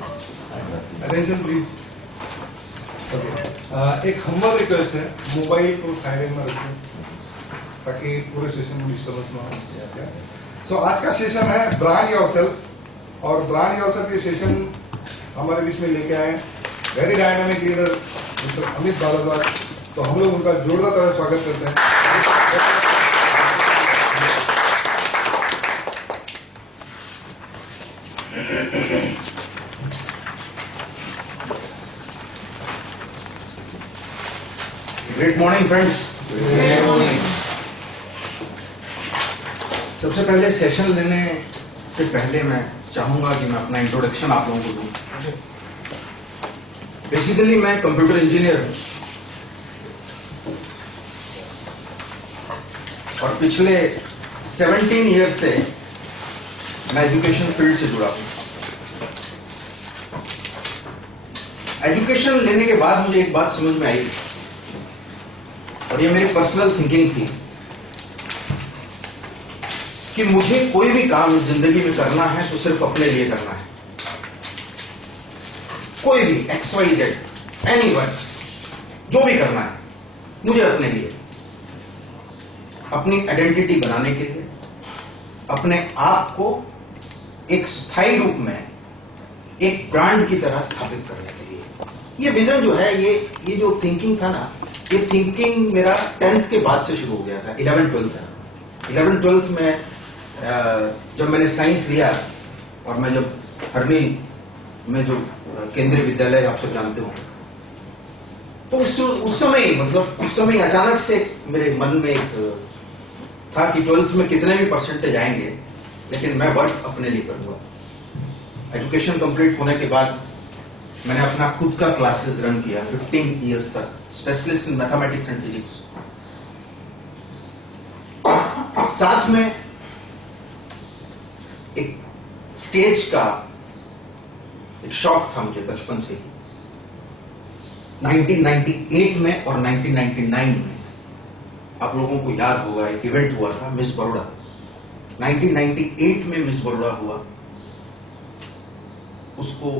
Attention please. Okay, एक humble request है, mobile को साइलेंट में रखें ताकि पूरे सेशन में डिस्टर्बेंस ना हो। सो आज का सेशन है ब्रांड योरसेल्फ, और ब्रांड योरसेल्फ ये सेशन हमारे बीच में लेके आए very dynamic leader mister Amit Bhardwaj. तो हम लोग उनका जोरदार तरह स्वागत करते हैं। Great morning friends. सबसे पहले सेशन लेने से पहले मैं चाहूंगा कि मैं अपना इंट्रोडक्शन आप लोगों को दूं। बेसिकली मैं कंप्यूटर इंजीनियर हूं और पिछले 17 ईयर्स से मैं एजुकेशन फील्ड से जुड़ा हूं। एजुकेशन लेने के बाद मुझे एक बात समझ में आई, और ये मेरी पर्सनल थिंकिंग थी कि मुझे कोई भी काम जिंदगी में करना है तो सिर्फ अपने लिए करना है। कोई भी XYZ एनीवन जो भी करना है मुझे अपने लिए, अपनी आइडेंटिटी बनाने के लिए, अपने आप को एक स्थायी रूप में एक ब्रांड की तरह स्थापित करने के लिए। ये विजन जो है, ये जो थिंकिंग था ना, ये थिंकिंग मेरा 10th के बाद से शुरू हो गया था। 11th में जब मैंने साइंस लिया और मैं जब हरनी में जो केंद्रीय विद्यालय आप सब जानते हो, तो उस समय अचानक से मेरे मन में एक था कि 12th में कितने भी परसेंटेज आएंगे लेकिन मैं वर्क अपने लिए करूंगा। एजुकेशन कंप्लीट होने के बाद मैंने अपना खुद का क्लासेस रन किया 15 इयर्स तक, specialist in mathematics and physics. साथ में एक स्टेज का एक शौक था मुझे बचपन से ही। 1998 में और 1999 में आप लोगों को याद होगा एक इवेंट हुआ था, मिस बड़ौदा। 1998 में मिस बड़ौदा हुआ, उसको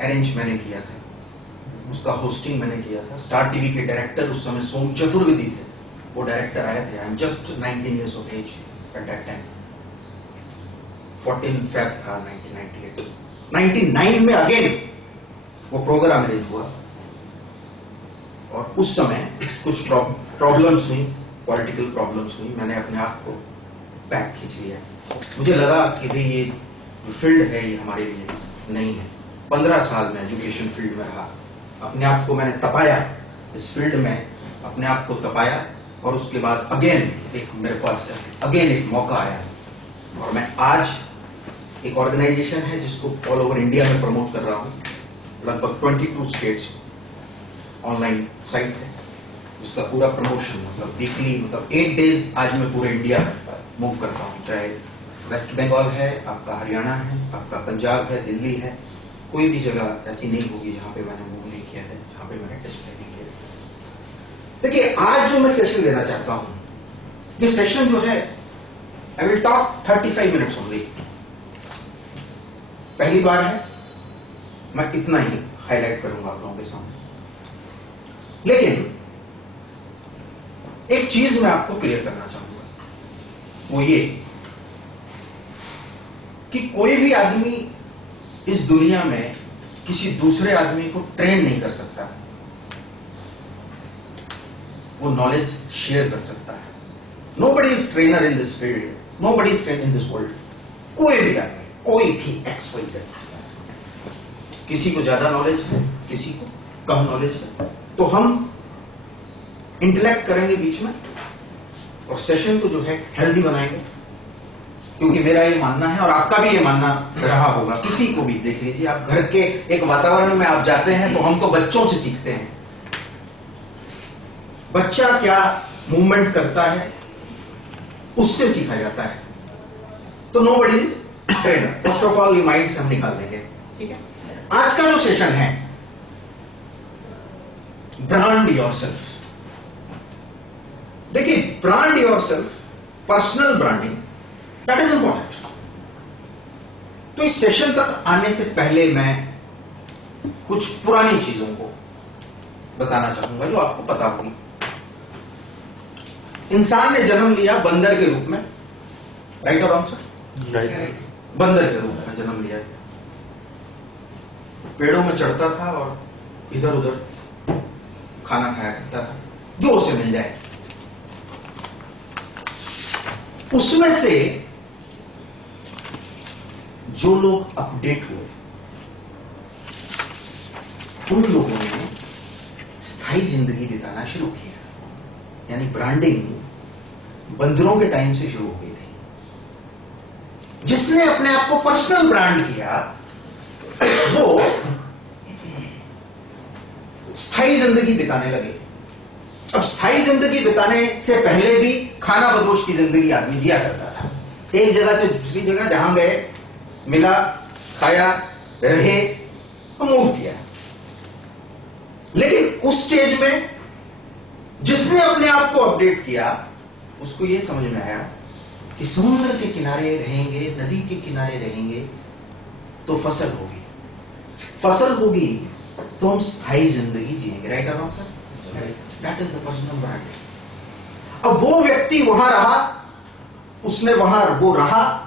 अरेंज मैंने किया था, उसका होस्टिंग मैंने किया था। स्टार टीवी के डायरेक्टर उस समय सोम चतुर्वेदी थे, वो डायरेक्टर आए थे। I am just 19 years of age at that time। 14 Feb था 1998। 99 में अगेन वो प्रोग्राम अरेंज हुआ, और उस समय कुछ प्रॉब्लम्स हुई, पॉलिटिकल प्रॉब्लम्स हुई। मैंने अपने आप को बैक खींच लिया। मुझे लगा कि भाई ये जो फील्ड है ये हमारे लिए नहीं है। 15 साल में एजुकेशन फील्ड में रहा, अपने आप को मैंने तपाया इस फील्ड में, अपने आप को तपाया, और उसके बाद अगेन एक मेरे पास अगेन एक मौका आया, और मैं आज एक ऑर्गेनाइजेशन है जिसको ऑल ओवर इंडिया में प्रमोट कर रहा हूं। लगभग 22 स्टेट्स ऑनलाइन साइट है, उसका पूरा प्रमोशन मतलब वीकली, मतलब 8 डेज आज मैं पूरे इंडिया में मूव करता हूं। चाहे वेस्ट बंगाल है, आपका हरियाणा है, आपका पंजाब है, दिल्ली है, कोई भी जगह ऐसी नहीं होगी जहां पे मैंने मूव नहीं किया है, जहां पे मैंने डिस्प्ले नहीं किया है। देखिए आज जो मैं सेशन लेना चाहता हूं, ये सेशन जो है I will talk 35 minutes only. पहली बार है, मैं इतना ही हाईलाइट करूंगा आप लोगों के सामने। लेकिन एक चीज मैं आपको क्लियर करना चाहूंगा, वो ये कि कोई भी आदमी इस दुनिया में किसी दूसरे आदमी को ट्रेन नहीं कर सकता, वो नॉलेज शेयर कर सकता है। Nobody is trainer in this field, nobody is trainer in this world. कोई भी आदमी, कोई भी XYZ, किसी को ज्यादा नॉलेज है, किसी को कम नॉलेज है, तो हम इंटेलेक्ट करेंगे बीच में, और सेशन को जो है हेल्दी बनाएंगे। क्योंकि मेरा ये मानना है, और आपका भी ये मानना रहा होगा, किसी को भी देख लीजिए, आप घर के एक वातावरण में आप जाते हैं तो हम तो बच्चों से सीखते हैं। बच्चा क्या मूवमेंट करता है उससे सीखा जाता है। तो nobody is trainer. First of all ये माइंड से हम निकाल देंगे, ठीक है। आज का जो सेशन है, ब्रांड योरसेल्फ। देखिए, brand yourself, personal branding, that is important. तो इस सेशन तक आने से पहले मैं कुछ पुरानी चीजों को बताना चाहूंगा जो आपको पता होगी। इंसान ने जन्म लिया बंदर के रूप में, राइट और रॉन्ग सर? राइट। बंदर के रूप में जन्म लिया, पेड़ों में चढ़ता था और इधर उधर खाना खाया करता था जो उसे मिल जाए। उसमें से जो लोग अपडेट हुए उन लोगों ने स्थायी जिंदगी बिताना शुरू किया, यानी ब्रांडिंग बंदरों के टाइम से शुरू हो गई थी। जिसने अपने आप को पर्सनल ब्रांड किया वो स्थायी जिंदगी बिताने लगे। अब स्थायी जिंदगी बिताने से पहले भी खाना बदोश की जिंदगी आदमी जिया करता था, एक जगह से दूसरी जगह जहां गए मिला, खाया, रहे, तो मूव किया। लेकिन उस स्टेज में जिसने अपने आप को अपडेट किया उसको यह समझ में आया कि समुद्र के किनारे रहेंगे, नदी के किनारे रहेंगे तो फसल होगी, फसल होगी तो हम स्थायी जिंदगी जिएंगे, राइट और wrong sir? That is the personal branding. अब वो व्यक्ति वहां रहा, उसने वहां वो रहा,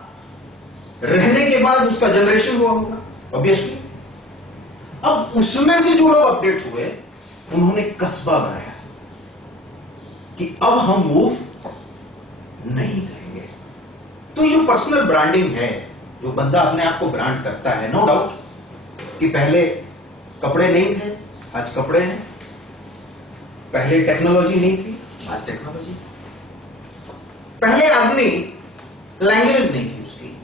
रहने के बाद उसका जनरेशन हुआ होगा ऑब्वियसली। अब उसमें से जो लोग अपडेट हुए उन्होंने कस्बा बनाया कि अब हम मूव नहीं करेंगे। तो ये जो पर्सनल ब्रांडिंग है, जो बंदा अपने आप को ब्रांड करता है, नो डाउट कि पहले कपड़े नहीं थे, आज कपड़े हैं, पहले टेक्नोलॉजी नहीं थी, आज टेक्नोलॉजी, पहले आदमी लैंग्वेज नहीं थी उसकी,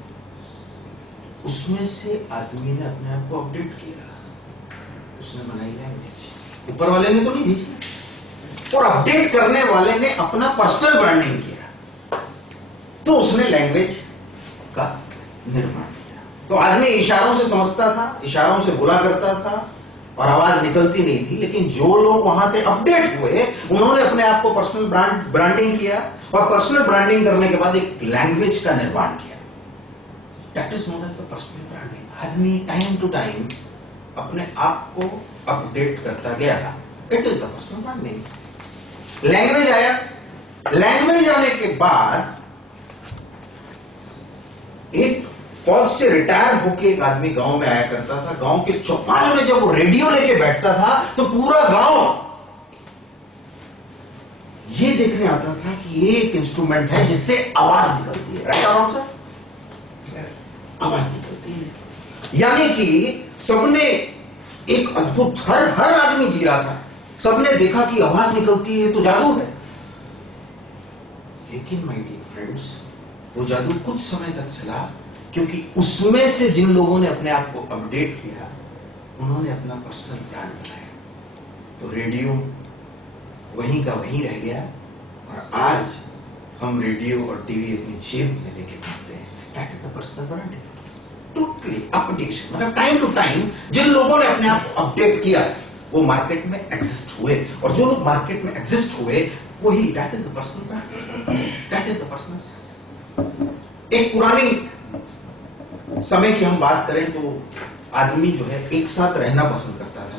उसमें से आदमी ने अपने आप को अपडेट किया, उसने बनाई लैंग्वेज। ऊपर वाले ने तो नहीं भेजी, और अपडेट करने वाले ने अपना पर्सनल ब्रांडिंग किया, तो उसने लैंग्वेज का निर्माण किया। तो आदमी इशारों से समझता था, इशारों से बोला करता था और आवाज निकलती नहीं थी। लेकिन जो लोग वहां से अपडेट हुए उन्होंने अपने आप को पर्सनल ब्रांडिंग किया, और पर्सनल ब्रांडिंग करने के बाद एक लैंग्वेज का निर्माण किया। That is known as the personal branding. आदमी टाइम टू टाइम अपने आप को अपडेट करता गया, it is the personal branding. Language आया, लैंग्वेज आने के बाद एक फौज से रिटायर होके एक आदमी गांव में आया करता था। गांव के चौपाल में जब वो रेडियो लेके बैठता था तो पूरा गांव ये देखने आता था कि ये एक इंस्ट्रूमेंट है जिससे आवाज निकलती है, राइट और रॉन्ग सर? आवाज निकलती है, यानी कि सबने एक अद्भुत, हर आदमी जी रहा था, सबने देखा कि आवाज निकलती है तो जादू है। लेकिन माय डियर फ्रेंड्स, वो जादू कुछ समय तक चला, क्योंकि उसमें से जिन लोगों ने अपने आप को अपडेट किया उन्होंने अपना पर्सनल ब्रांड बनाया। तो रेडियो वहीं का वहीं रह गया, और आज हम रेडियो और टीवी अपनी जेब में लेके घूमते हैं। That is the personal branding, totally updation. मतलब टाइम टू टाइम जिन लोगों ने अपने आप को अपडेट किया वो मार्केट में एग्जिस्ट हुए, और जो लोग मार्केट में एग्जिस्ट हुए वही, that is the personal brand, that is the personal. एक पुरानी समय की हम बात करें तो आदमी जो है एक साथ रहना पसंद करता था,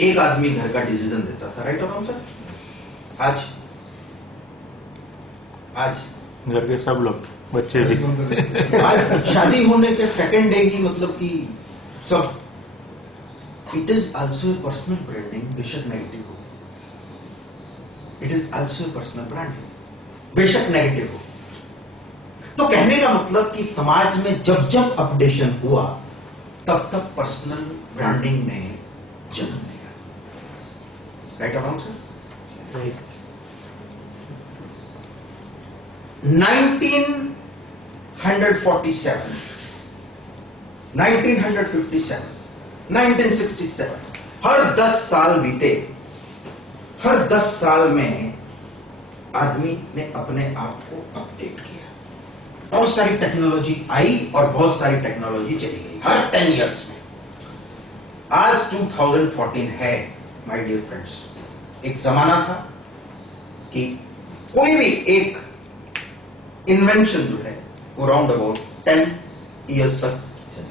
एक आदमी घर का डिसीजन देता था, राइट और रॉन्ग सर? आज घर के सब लोग, बच्चे भी। आज शादी होने के सेकेंड डे ही मतलब कि सब, it is also personal branding, बेशक नेगेटिव हो, it is also personal branding, बेशक नेगेटिव हो। तो कहने का मतलब कि समाज में जब जब अपडेशन हुआ तब तब पर्सनल ब्रांडिंग ने जन्म लिया, राइट और रॉन्ग सर? 1947, 1957, 1967, हर 10 साल बीते, हर 10 साल में आदमी ने अपने आप को अपडेट किया। बहुत सारी टेक्नोलॉजी आई और बहुत सारी टेक्नोलॉजी चली गई हर 10 इयर्स में। आज 2014 है माय डियर फ्रेंड्स। एक जमाना था कि कोई भी एक इन्वेंशन जो है वो राउंड अबाउट 10 ईयर्स तक,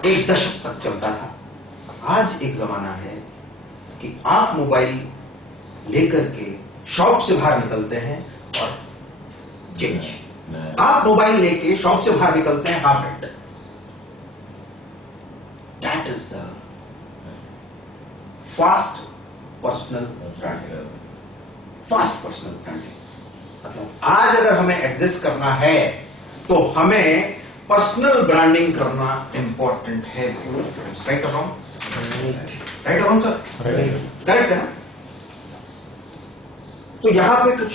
1 दशक तक चलता था। आज एक जमाना है कि आप मोबाइल लेकर के शॉप से बाहर निकलते हैं और चेंज, आप मोबाइल लेके शॉप से बाहर निकलते हैं half and. That is the fast personal branding. Fast personal branding मतलब आज अगर हमें एग्जिस्ट करना है तो हमें पर्सनल ब्रांडिंग करना इंपॉर्टेंट है। राइट और रॉन्ग? राइट और रॉन्ग सर? करेक्ट है ना? तो यहां पे कुछ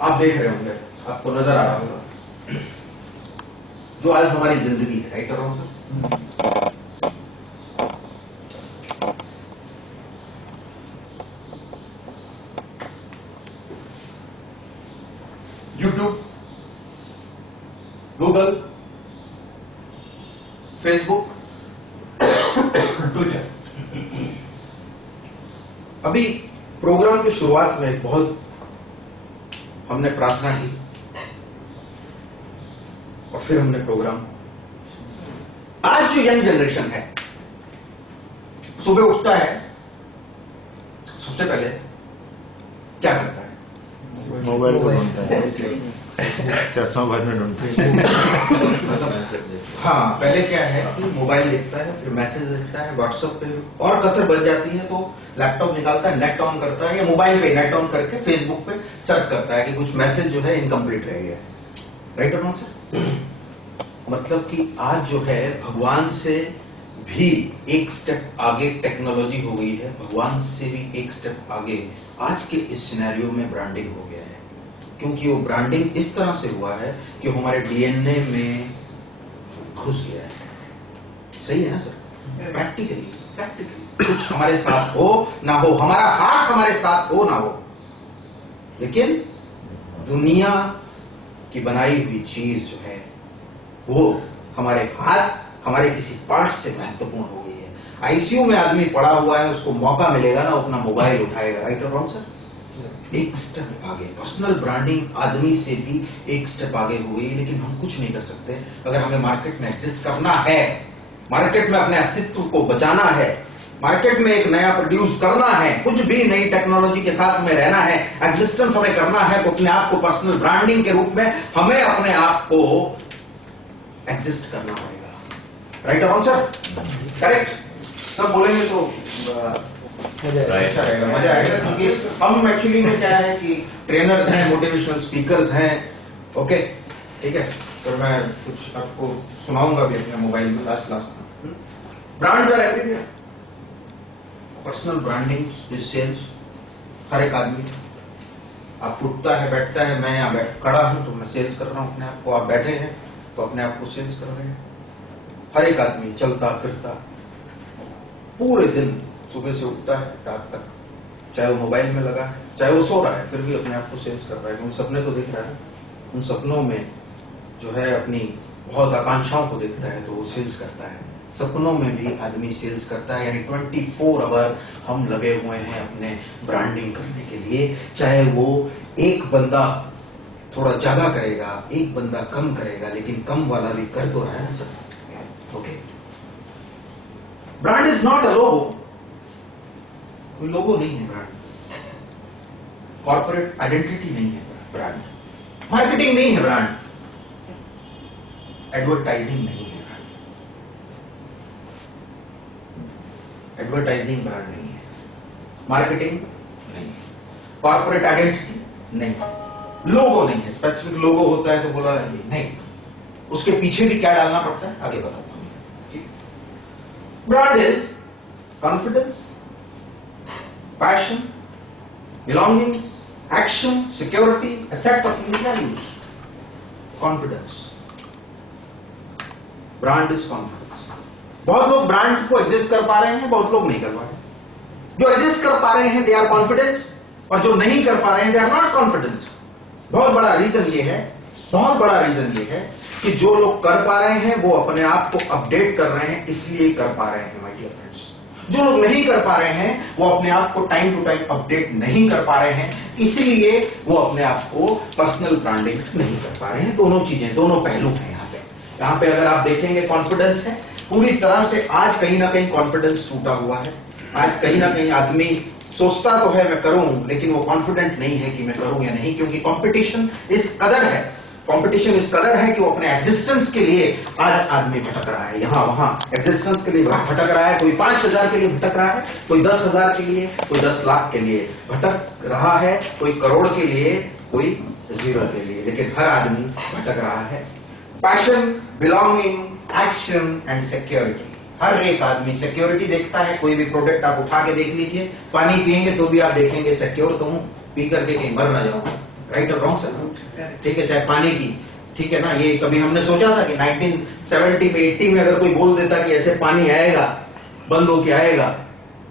आप देख रहे होंगे, आपको नजर आ रहा होगा जो आज हमारी जिंदगी है। राइट और wrong sir? YouTube, Google, Facebook, Twitter. अभी प्रोग्राम की शुरुआत में बहुत हमने प्रार्थना की और फिर हमने प्रोग्राम। आज जो यंग जनरेशन है सुबह उठता है, सबसे पहले क्या करता है? मोबाइल को ढूंढता है, चश्मा भर में ढूंढता है। हाँ, पहले क्या है कि मोबाइल देखता है, फिर मैसेज देखता है व्हाट्सएप पे, और कसर बच जाती है तो लैपटॉप निकालता है, नेट ऑन करता है, या मोबाइल पे नेट ऑन करके फेसबुक पे सर्च करता है कि कुछ मैसेज जो है इनकम्प्लीट रह गया। राइट और नॉट सर? मतलब कि आज जो है भगवान से भी एक स्टेप आगे टेक्नोलॉजी हो गई है, भगवान से भी एक स्टेप आगे आज के इस सिनेरियो में ब्रांडिंग हो गया है। क्योंकि वो ब्रांडिंग इस तरह से हुआ है कि हमारे डीएनए में घुस गया है। सही है ना सर? प्रैक्टिकली कुछ हमारे साथ हो ना हो, हमारा हाथ हमारे साथ हो ना हो, लेकिन दुनिया की बनाई हुई चीज जो है वो हमारे हाथ, हमारे किसी पार्ट से महत्वपूर्ण हो गई है। आईसीयू में आदमी पड़ा हुआ है, उसको मौका मिलेगा ना अपना मोबाइल उठाएगा। राइट और रॉन्ग सर? एक स्टेप आगे पर्सनल ब्रांडिंग आदमी से भी एक स्टेप आगे हो गई, लेकिन हम कुछ नहीं कर सकते। अगर हमें मार्केट में एग्जिस्ट करना है, मार्केट में अपने अस्तित्व को बचाना है, मार्केट में एक नया प्रोड्यूस करना है, कुछ भी नई टेक्नोलॉजी के साथ में रहना है, एग्जिस्टेंस हमें करना है, तो अपने आप को पर्सनल ब्रांडिंग के रूप में हमें अपने आप को एग्जिस्ट करना पड़ेगा। राइट और रॉन्ग सर? करेक्ट? सब बोलेंगे तो अच्छा रहेगा, मजा आएगा। क्योंकि हम एक्चुअली में क्या है कि ट्रेनर्स हैं, मोटिवेशनल स्पीकर्स हैं। ओके, ठीक है। तो मैं कुछ आपको सुनाऊंगा भी अपने मोबाइल में लास्ट में। Brands are everywhere. Personal branding is sales. हर एक आदमी, आप उठता है, बैठता है, मैं यहाँ खड़ा हूं तो मैं सेल्स कर रहा हूं अपने आप को, आप बैठे हैं तो अपने आप को सेल्स कर रहे हैं। हर एक आदमी चलता फिरता पूरे दिन, सुबह से उठता है रात तक, चाहे वो मोबाइल में लगा है, चाहे वो सो रहा है, फिर भी अपने आप को सेल्स कर रहा है। उन सपने को देख रहा है, उन सपनों में जो है अपनी बहुत आकांक्षाओं को देखता है तो वो सेल्स करता है। सपनों में भी आदमी सेल्स करता है। यानी 24 आवर हम लगे हुए हैं अपने ब्रांडिंग करने के लिए। चाहे वो एक बंदा थोड़ा ज्यादा करेगा, एक बंदा कम करेगा, लेकिन कम वाला भी कर तो रहा है ना sir. Okay, brand is not a logo. कोई लोगो नहीं है ब्रांड, कॉर्पोरेट आइडेंटिटी नहीं है ब्रांड, मार्केटिंग नहीं है ब्रांड, एडवर्टाइजिंग नहीं है ब्रांड, एडवर्टाइजिंग ब्रांड नहीं है, मार्केटिंग नहीं है, कॉर्पोरेट आइडेंटिटी नहीं, लोगो नहीं है। स्पेसिफिक लोगो होता है तो बोला नहीं, उसके पीछे भी क्या डालना पड़ता है आगे बताता हूं। Brand is confidence, passion, belonging, action, security, a set of values. Confidence. Brand is confidence. बहुत लोग ब्रांड को एग्जिस्ट कर पा रहे हैं, बहुत लोग नहीं कर पा रहे। जो एग्जिस्ट कर पा रहे हैं दे आर कॉन्फिडेंट, और जो नहीं कर पा रहे हैं दे आर नॉट कॉन्फिडेंट। बहुत बड़ा रीजन ये है, बहुत बड़ा रीजन ये है कि जो लोग कर पा रहे हैं वो अपने आप को अपडेट कर रहे हैं, इसलिए कर पा रहे हैं माय डियर फ्रेंड्स। जो लोग नहीं कर पा रहे हैं वो अपने आप को टाइम टू टाइम अपडेट नहीं कर पा रहे हैं, इसलिए वो अपने आप को पर्सनल ब्रांडिंग नहीं कर पा रहे हैं। दोनों चीजें, दोनों पहलू हैं यहाँ पे। यहाँ पे अगर आप देखेंगे कॉन्फिडेंस है पूरी तरह से। आज कहीं ना कहीं कॉन्फिडेंस टूटा हुआ है। आज कहीं ना कहीं आदमी सोचता तो है मैं करूं, लेकिन वो कॉन्फिडेंट नहीं है कि मैं करूं या नहीं, क्योंकि कंपटीशन इस कदर है, कंपटीशन इस कदर है कि वो अपने एग्जिस्टेंस के लिए आज आदमी भटक रहा है, यहाँ वहां एग्जिस्टेंस के लिए भटक रहा है। कोई 5,000 के लिए भटक रहा है, कोई 10,000 के लिए, कोई 10 लाख के लिए भटक रहा है, कोई करोड़ के लिए, कोई 0 के लिए, लेकिन हर आदमी भटक रहा है। Passion, belonging, action and security. हर एक आदमी सिक्योरिटी देखता है। कोई भी प्रोडक्ट आप उठा के देख लीजिए, पानी पिएंगे तो भी आप देखेंगे सिक्योर तो हूं, पी करके कहीं मर ना जाऊं। राइट और रॉन्ग सर? ठीक है, चाहे पानी की, ठीक है ना। ये कभी हमने सोचा था कि 1970 में 80 में अगर कोई बोल देता कि ऐसे पानी आएगा, बंद होके आएगा,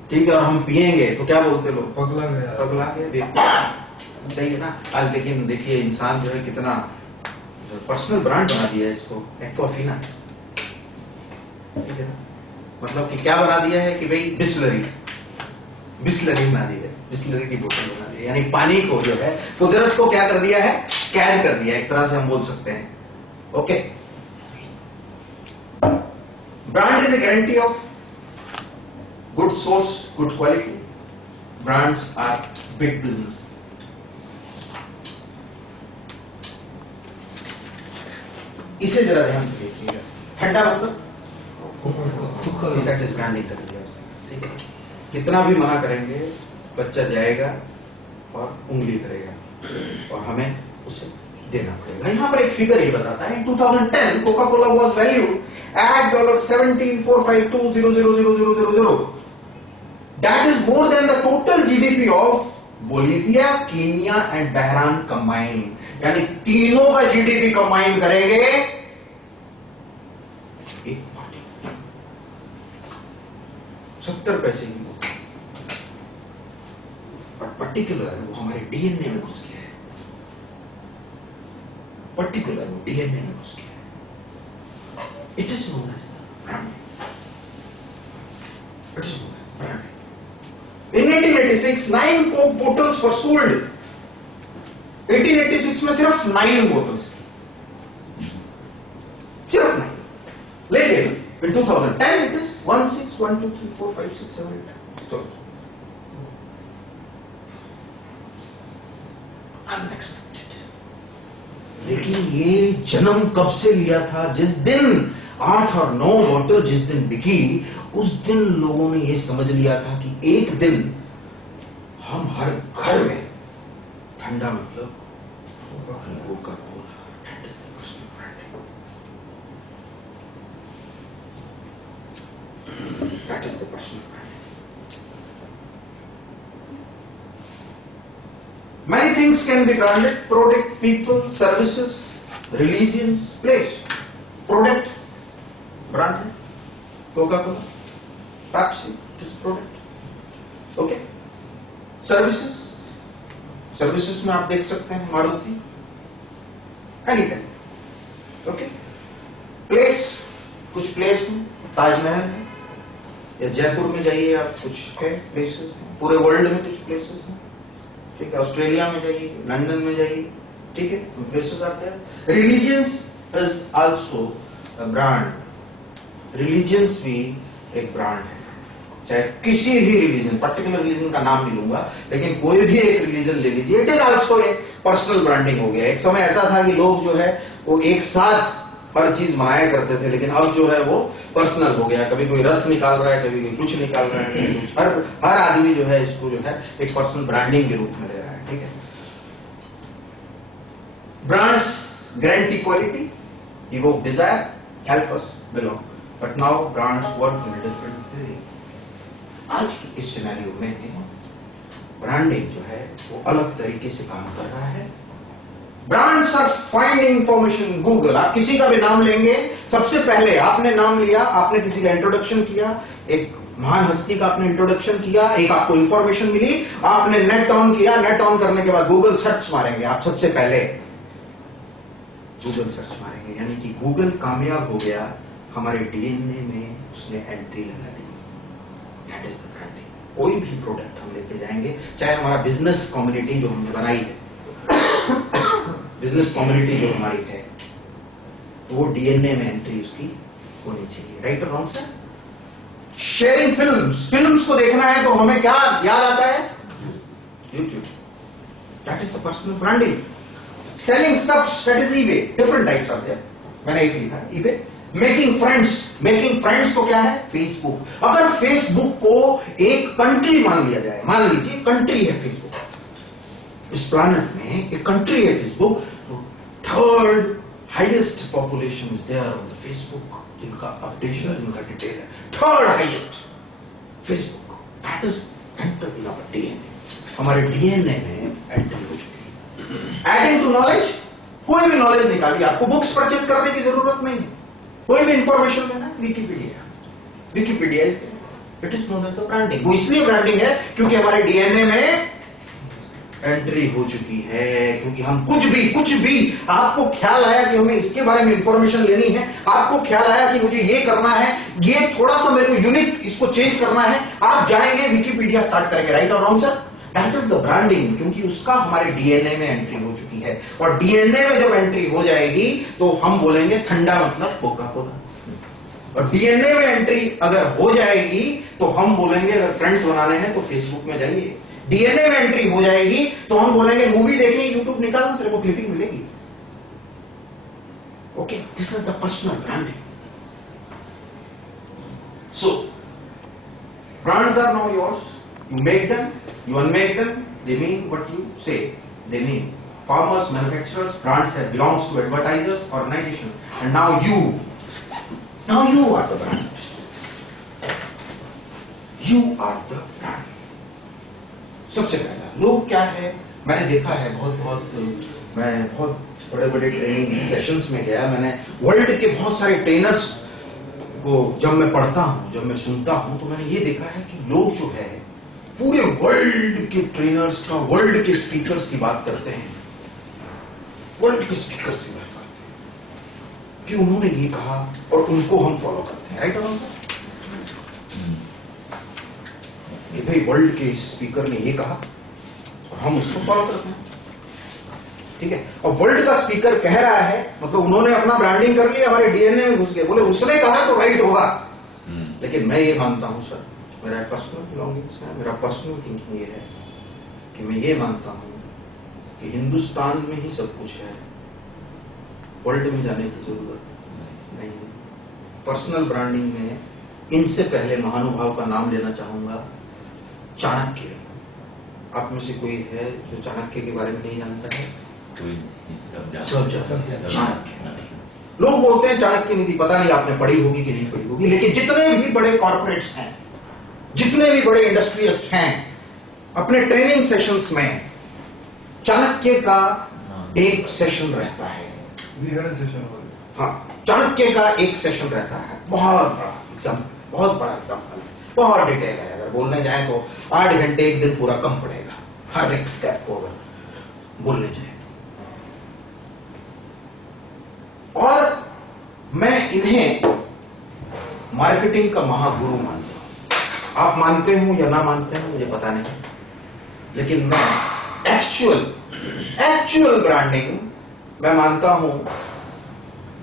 ठीक है, और हम पिएंगे, तो क्या बोलते लोग? पगला गए। सही है ना। आज लेकिन देखिए इंसान जो है कितना पर्सनल ब्रांड बना दिया है इसको, एक्वाफिना, ठीक है ना। मतलब कि क्या बना दिया है कि भाई बिस्लरी बना दी है, बिस्लरी की बोतल बना दी है, यानी पानी को जो है कुदरत को क्या कर दिया है, कैद कर दिया है, एक तरह से हम बोल सकते हैं। Okay, brand is a guarantee of good source, good quality. Brands are big business. इसे जरा ध्यान से देखिएगा। ठंडा मतलब दैट इज ब्रांडिंग कर दिया उसने, ठीक है। कितना भी मना करेंगे बच्चा जाएगा और उंगली करेगा और हमें उसे देना पड़ेगा। यहां पर एक फिगर ये बताता है, इन 2010 Coca Cola was valued at $17,452,000,000. That is more than the total GDP of Bolivia, Kenya and Bahrain combined. यानी तीनों का जीडीपी कंबाइन करेंगे एक पार्टी। 70 पैसे की बोतल, और पर्टिकुलर वो हमारे डीएनए में घुस गया है, पर्टिकुलर वो डीएनए में घुस गया है। It is known as branding. It is known as branding. In 1886 9 Coke bottles were sold। 1886 में सिर्फ 9 बोतल्स की, सिर्फ 9। लेकिन in 2010 it is 1 6 1 2 3 4 5 6 7 8 so unexpected। लेकिन ये जन्म कब से लिया था? जिस दिन 8 और 9 बोतल जिस दिन बिकी, उस दिन लोगों ने यह समझ लिया था कि एक दिन हम हर घर में ठंडा मतलब Coca Cola, that is the personal branding, that is the personal branding. Many things can be branded: product, people, services, religions, place. Product, branded, Coca-Cola, Pepsi, it is product. Okay. Services, services में आप देख सकते हैं Maruti, anytime. Okay. Place, कुछ place में ताजमहल है, या जयपुर में जाइए आप, कुछ है प्लेसेस, पूरे वर्ल्ड में कुछ प्लेसेस हैं, ठीक है। ऑस्ट्रेलिया में जाइए, लंदन में जाइए, ठीक है, प्लेसेस आते हैं। Religions is also a brand. Religions भी एक ब्रांड है, चाहे किसी भी रिलीजन, पर्टिकुलर रिलीजन का नाम नहीं लूंगा, लेकिन कोई भी एक रिलीजन ले लीजिए, इट इज आल्सो एक पर्सनल ब्रांडिंग हो गया। एक समय ऐसा था कि लोग जो है वो एक साथ हर चीज मनाया करते थे, लेकिन अब जो है वो पर्सनल हो गया। कभी कोई रथ निकाल रहा है, कभी कोई कुछ निकाल रहा है, कभी कुछ। हर आदमी जो है इसको जो है एक पर्सनल ब्रांडिंग के रूप में ले रहा है, ठीक है। Brands guarantee quality, evoke desire, help us belong, but now brands work in different way. आज के इस सिनेरियो में ब्रांडिंग जो है वो अलग तरीके से काम कर रहा है। Brands are finding information. Google, आप किसी का भी नाम लेंगे, सबसे पहले आपने नाम लिया, आपने किसी का इंट्रोडक्शन किया, एक महान हस्ती का आपने इंट्रोडक्शन किया, एक आपको इंफॉर्मेशन मिली, आपने नेट ऑन किया, नेट ऑन करने के बाद गूगल सर्च मारेंगे, आप सबसे पहले गूगल सर्च मारेंगे। यानी कि गूगल कामयाब हो गया, हमारे डीएनए में उसने एंट्री लगा दी। That is the branding. कोई भी प्रोडक्ट हम लेके जाएंगे, चाहे हमारा बिजनेस कम्युनिटी जो हमने बनाई है, बिजनेस कम्युनिटी जो हमारी है, तो वो डीएनए में एंट्री उसकी होनी चाहिए। राइट और रॉन्ग सर? शेयरिंग फिल्म्स को देखना है तो हमें क्या याद आता है? YouTube. That is the personal branding. Selling stuffs, that is eBay. Different types are there. मैंने एक लिखा है ईबे। मेकिंग फ्रेंड्स तो क्या है? फेसबुक। अगर फेसबुक को एक कंट्री मान लिया जाए, मान लीजिए कंट्री है फेसबुक, इस प्लैनेट में एक कंट्री है फेसबुक, तो third highest population is there on the Facebook, जिनका अपडेशन, जिनका डिटेल है, third highest Facebook. That is enter in our DNA. हमारे डीएनए में एंट्री हो चुकी है। एडिंग टू नॉलेज, कोई भी नॉलेज निकालिए, आपको बुक्स परचेज करने की जरूरत नहीं, कोई भी इंफॉर्मेशन लेना, Wikipedia it is known as the branding. वो इसलिए ब्रांडिंग है क्योंकि हमारे डीएनए में एंट्री हो चुकी है। क्योंकि हम कुछ भी आपको ख्याल आया कि हमें इसके बारे में इंफॉर्मेशन लेनी है, आपको ख्याल आया कि मुझे ये करना है, ये थोड़ा सा मेरे को यूनिक इसको चेंज करना है, आप जाएंगे विकिपीडिया स्टार्ट करेंगे। राइट और wrong sir? That is the branding, क्योंकि उसका हमारे डीएनए में एंट्री हो चुकी है। और डीएनए में जब एंट्री हो जाएगी तो हम बोलेंगे ठंडा मतलब कोका कोला। और डीएनए में एंट्री अगर हो जाएगी तो हम बोलेंगे अगर फ्रेंड्स बनाने हैं तो फेसबुक में जाइए। डीएनए में एंट्री हो जाएगी तो हम बोलेंगे मूवी देखनी, यूट्यूब निकालो, तेरे को क्लिपिंग मिलेगी। Okay, this is the personal branding. So brands are now yours. You make them, you unmake them, they mean what you say. They mean farmers, manufacturers, brands that belongs to advertisers, organization. And now you are the brand. You are the brand. सबसे पहला लोग क्या है, मैंने देखा है मैं बहुत बड़े ट्रेनिंग सेशंस में गया, मैंने वर्ल्ड के बहुत सारे ट्रेनर्स को जब मैं पढ़ता हूं, जब मैं सुनता हूं, तो मैंने ये देखा है कि लोग जो है पूरे वर्ल्ड के ट्रेनर्स का, वर्ल्ड के स्पीकर्स की बात करते हैं, वर्ल्ड के स्पीकर्स की बात करते हैं कि उन्होंने ये कहा और उनको हम फॉलो करते हैं। राइट और रॉन्ग? कि भाई वर्ल्ड के स्पीकर ने ये कहा और हम उसको फॉलो करते हैं। ठीक है, और वर्ल्ड का स्पीकर कह रहा है मतलब उन्होंने अपना ब्रांडिंग कर लिया, हमारे डीएनए में घुस गए, बोले उसने कहा तो राइट होगा। लेकिन मैं ये मानता हूं सर, मेरा पर्सनल बिलोंगिंग्स है, मेरा पर्सनल थिंकिंग ये है कि मैं ये मानता हूं कि हिंदुस्तान में ही सब कुछ है, वर्ल्ड में जाने की जरूरत नहीं है। पर्सनल ब्रांडिंग में इनसे पहले महानुभाव का नाम लेना चाहूंगा, चाणक्य। आप में से कोई है जो चाणक्य के बारे में नहीं जानता है? सब चाणक्य। लोग बोलते हैं चाणक्य नीति, पता नहीं आपने पढ़ी होगी कि नहीं पढ़ी होगी, लेकिन जितने भी बड़े कॉर्पोरेट्स हैं, जितने भी बड़े इंडस्ट्रियलिस्ट हैं, अपने ट्रेनिंग सेशंस में चाणक्य का एक सेशन रहता है। हाँ, चाणक्य का एक सेशन रहता है, बहुत बड़ा एग्जाम्पल, बहुत डिटेल है। अगर बोलने जाए तो 8 घंटे एक दिन पूरा कम पड़ेगा हर एक स्टेप को अगर बोलने जाए। और मैं इन्हें मार्केटिंग का महागुरु मानता हूं। आप मानते हो या ना मानते हो मुझे पता नहीं, लेकिन मैं एक्चुअल ब्रांडिंग मैं मानता हूं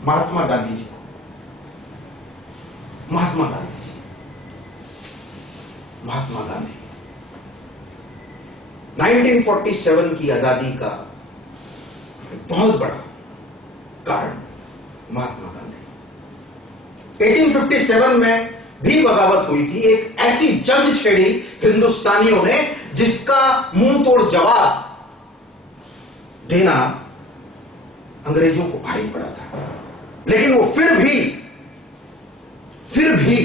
महात्मा गांधी जी को। महात्मा गांधी 1947 की आजादी का एक बहुत बड़ा कारण महात्मा गांधी। 1857 में भी बगावत हुई थी, एक ऐसी जंग छेड़ी हिंदुस्तानियों ने जिसका मुंह तोड़ जवाब देना अंग्रेजों को भारी पड़ा था। लेकिन वो फिर भी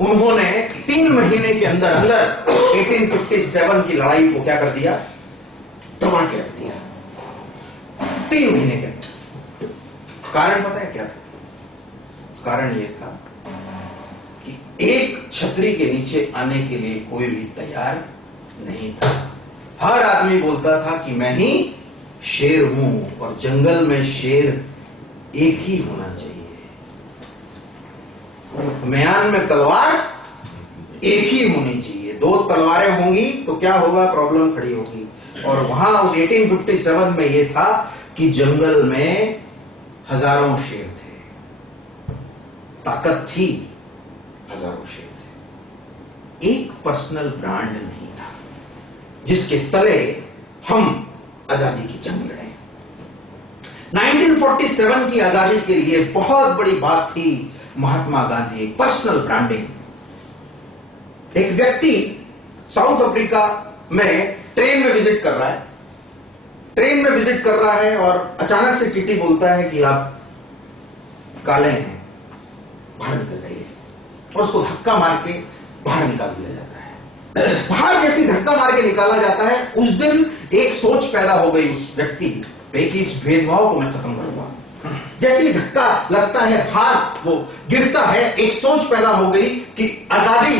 उन्होंने 3 महीने के अंदर 1857 की लड़ाई को क्या कर दिया? दबा के रख दिया 3 महीने के अंदर। कारण पता है क्या था? कारण ये था कि एक छतरी के नीचे आने के लिए कोई भी तैयार नहीं था। हर आदमी बोलता था कि मैं ही शेर हूं, और जंगल में शेर एक ही होना चाहिए। म्यान में तलवार एक ही होनी चाहिए। 2 तलवारें होंगी तो क्या होगा? प्रॉब्लम खड़ी होगी। और वहां 1857 में यह था कि जंगल में हजारों शेर थे। ताकत थी, हजारों शेर थे। एक पर्सनल ब्रांड नहीं था जिसके तले हम आजादी की जंग लड़े। 1947 की आजादी के लिए बहुत बड़ी बात थी महात्मा गांधी, पर्सनल ब्रांडिंग। एक व्यक्ति साउथ अफ्रीका में ट्रेन में विजिट कर रहा है, ट्रेन में विजिट कर रहा है और अचानक से टीटी बोलता है कि आप काले हैं, बाहर निकल जाइए, और उसको धक्का मार के बाहर निकाल दिया जाता है। बाहर जैसे धक्का मार के निकाला जाता है, उस दिन एक सोच पैदा हो गई उस व्यक्ति पे कि इस भेदभाव को मैं खत्म करूंगा। जैसे ही धक्का लगता है, बाहर वो गिरता है, एक सोच पैदा हो गई कि आजादी,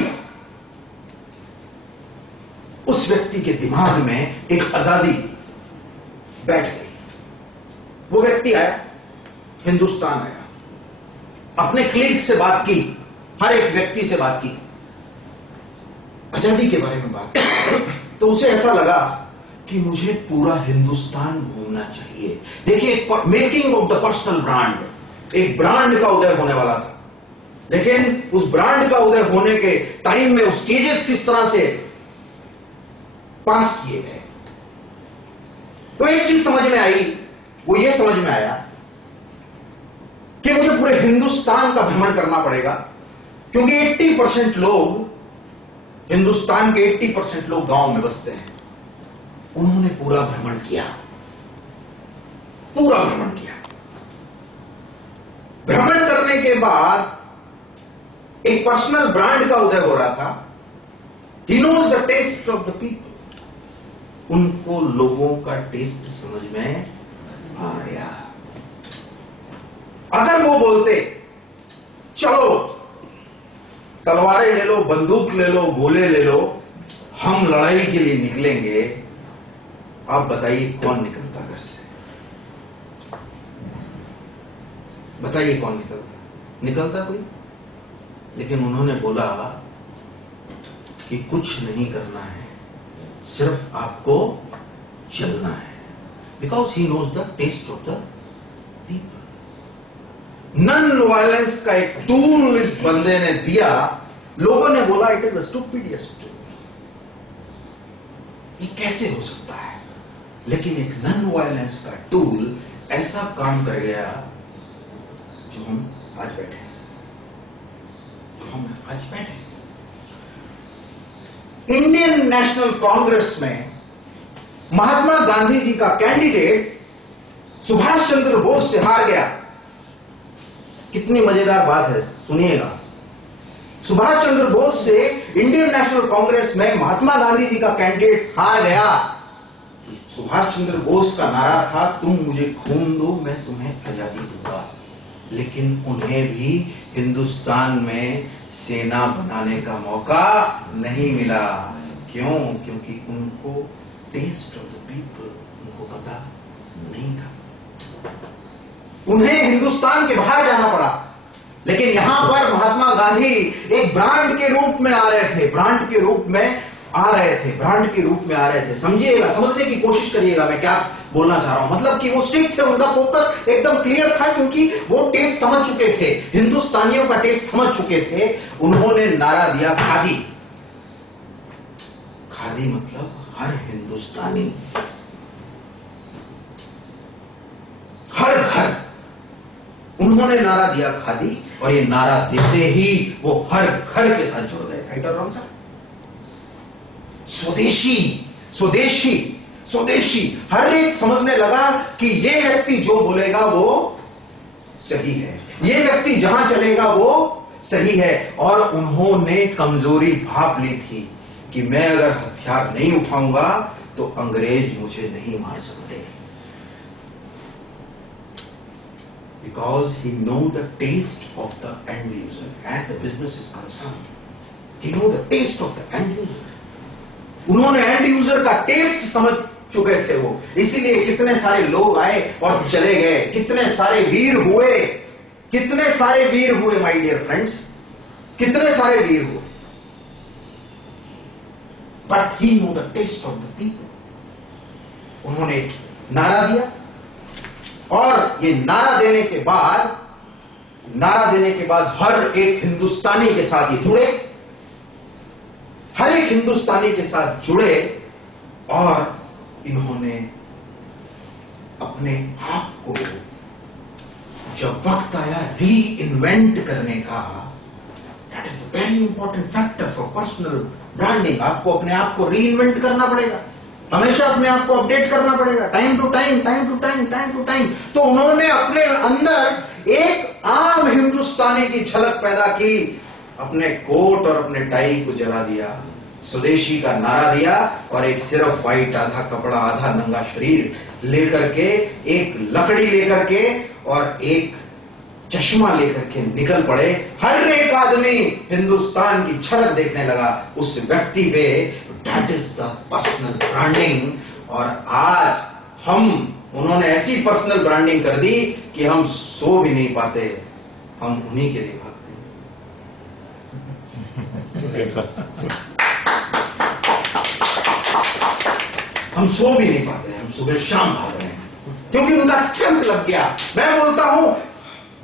उस व्यक्ति के दिमाग में एक आजादी बैठ गई। वो व्यक्ति आया, हिंदुस्तान आया, अपने क्लीग से बात की, हर एक व्यक्ति से बात की, आजादी के बारे में बात की। तो उसे ऐसा लगा कि मुझे पूरा हिंदुस्तान घूमना चाहिए। देखिए, making of the personal brand, एक ब्रांड का उदय होने वाला था, लेकिन उस ब्रांड का उदय होने के टाइम में उस स्टेजेस किस तरह से पास किए गए। तो एक चीज समझ में आई, वो ये समझ में आया कि मुझे पूरे हिंदुस्तान का भ्रमण करना पड़ेगा, क्योंकि 80% लोग, हिंदुस्तान के 80% लोग गांव में बसते हैं। उन्होंने पूरा भ्रमण किया, पूरा भ्रमण किया। भ्रमण करने के बाद एक पर्सनल ब्रांड का उदय हो रहा था। He knows the taste of the people. उनको लोगों का टेस्ट समझ में आ गया। अगर वो बोलते चलो तलवारें ले लो, बंदूक ले लो, गोले ले लो, हम लड़ाई के लिए निकलेंगे, आप बताइए कौन निकलता घर से? बताइए कौन निकलता? निकलता कोई? लेकिन उन्होंने बोला कि कुछ नहीं करना है, सिर्फ आपको चलना है, because he knows the taste of the people. Non violence का एक टूल इस बंदे ने दिया। लोगों ने बोला it is the stupidest tool, ये कैसे हो सकता है? लेकिन एक नॉन वायलेंस का टूल ऐसा काम कर गया जो हम आज बैठे हैं, जो हम आज बैठे हैं। इंडियन नेशनल कांग्रेस में महात्मा गांधी जी का कैंडिडेट सुभाष चंद्र बोस से हार गया। कितनी मजेदार बात है, सुनिएगा। सुभाष चंद्र बोस से इंडियन नेशनल कांग्रेस में महात्मा गांधी जी का कैंडिडेट हार गया। सुभाष चंद्र बोस का नारा था, तुम मुझे खून दो, मैं तुम्हें आजादी दूंगा। लेकिन उन्हें भी हिंदुस्तान में सेना बनाने का मौका नहीं मिला। क्यों? क्योंकि उनको टेस्ट ऑफ द पीपल, उनको पता नहीं था। उन्हें हिंदुस्तान के बाहर जाना पड़ा। लेकिन यहां पर महात्मा गांधी एक ब्रांड के रूप में आ रहे थे, ब्रांड के रूप में आ रहे थे, ब्रांड के रूप में आ रहे थे। समझिएगा, समझने की कोशिश करिएगा मैं क्या बोलना चाह रहा हूं। मतलब कि वो स्ट्रिक्ट थे, उनका फोकस एकदम क्लियर था, क्योंकि वो टेस्ट समझ चुके थे, हिंदुस्तानियों का टेस्ट समझ चुके थे। उन्होंने नारा दिया खादी। खादी मतलब हर हिंदुस्तानी, हर घर। उन्होंने नारा दिया खादी, और ये नारा देते ही वो हर घर के साथ जुड़ गए। राइट और रॉन्ग सर? स्वदेशी, स्वदेशी, स्वदेशी। हर एक समझने लगा कि ये व्यक्ति जो बोलेगा वो सही है, ये व्यक्ति जहां चलेगा वो सही है। और उन्होंने कमजोरी भाप ली थी कि मैं अगर हथियार नहीं उठाऊंगा तो अंग्रेज मुझे नहीं मार सकते। Because he know the taste of the end user as the business is concerned. He know the taste of the end user. उन्होंने एंड यूजर का टेस्ट समझ चुके थे वो, इसीलिए कितने सारे लोग आए और चले गए, कितने सारे वीर हुए, कितने सारे वीर हुए माय डियर फ्रेंड्स, कितने सारे वीर हुए। But he know the taste of the people. उन्होंने नारा दिया, और ये नारा देने के बाद नारा देने के बाद हर एक हिंदुस्तानी के साथ ये जुड़े, हर एक हिंदुस्तानी के साथ जुड़े और इन्होंने अपने आप को जब वक्त आया री इन्वेंट करने का, that is the very important factor for personal branding. आपको अपने आप को री इन्वेंट करना पड़ेगा, हमेशा अपने आप को अपडेट करना पड़ेगा, time to time, time to time, time to time. तो उन्होंने अपने अंदर एक आम हिंदुस्तानी की झलक पैदा की, अपने कोट और अपने टाई को जला दिया, स्वदेशी का नारा दिया और एक सिर्फ वाइट, आधा कपड़ा आधा नंगा शरीर लेकर के, एक लकड़ी लेकर के और एक चश्मा लेकर के निकल पड़े। हर एक आदमी हिंदुस्तान की झलक देखने लगा उस व्यक्ति पे। That is the personal branding. और आज उन्होंने ऐसी पर्सनल ब्रांडिंग कर दी कि हम सो भी नहीं पाते, हम उन्हीं के लिए भागते हैं। हम सो भी नहीं पाते, हम सुबह शाम भाग रहे हैं क्योंकि उनका स्टैंप लग गया। मैं बोलता हूं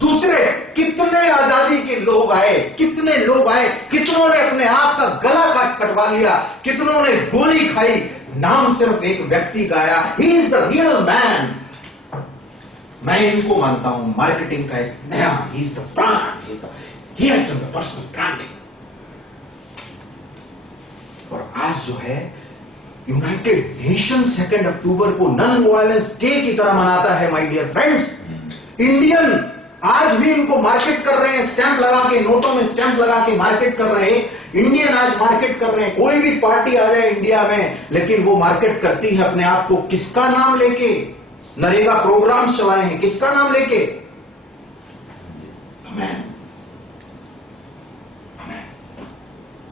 दूसरे कितने आजादी के लोग आए, कितने लोग आए, कितनों ने अपने आप का गला कटवा लिया, कितनों ने गोली खाई, नाम सिर्फ एक व्यक्ति का आया, he is the real man. मैं इनको मानता हूं मार्केटिंग का एक नया, he is the brand, he has done the personal branding. और आज जो है यूनाइटेड नेशन 2 अक्टूबर को नॉन वायलेंस डे की तरह मनाता है माय डियर फ्रेंड्स। इंडियन आज भी इनको मार्केट कर रहे हैं, स्टैंप लगा के, नोटों में स्टैंप लगा के मार्केट कर रहे हैं। इंडियन आज मार्केट कर रहे हैं। कोई भी पार्टी आ जाए इंडिया में, लेकिन वो मार्केट करती है अपने आप को किसका नाम लेके? नरेगा प्रोग्राम्स चलाए हैं, किसका नाम लेके?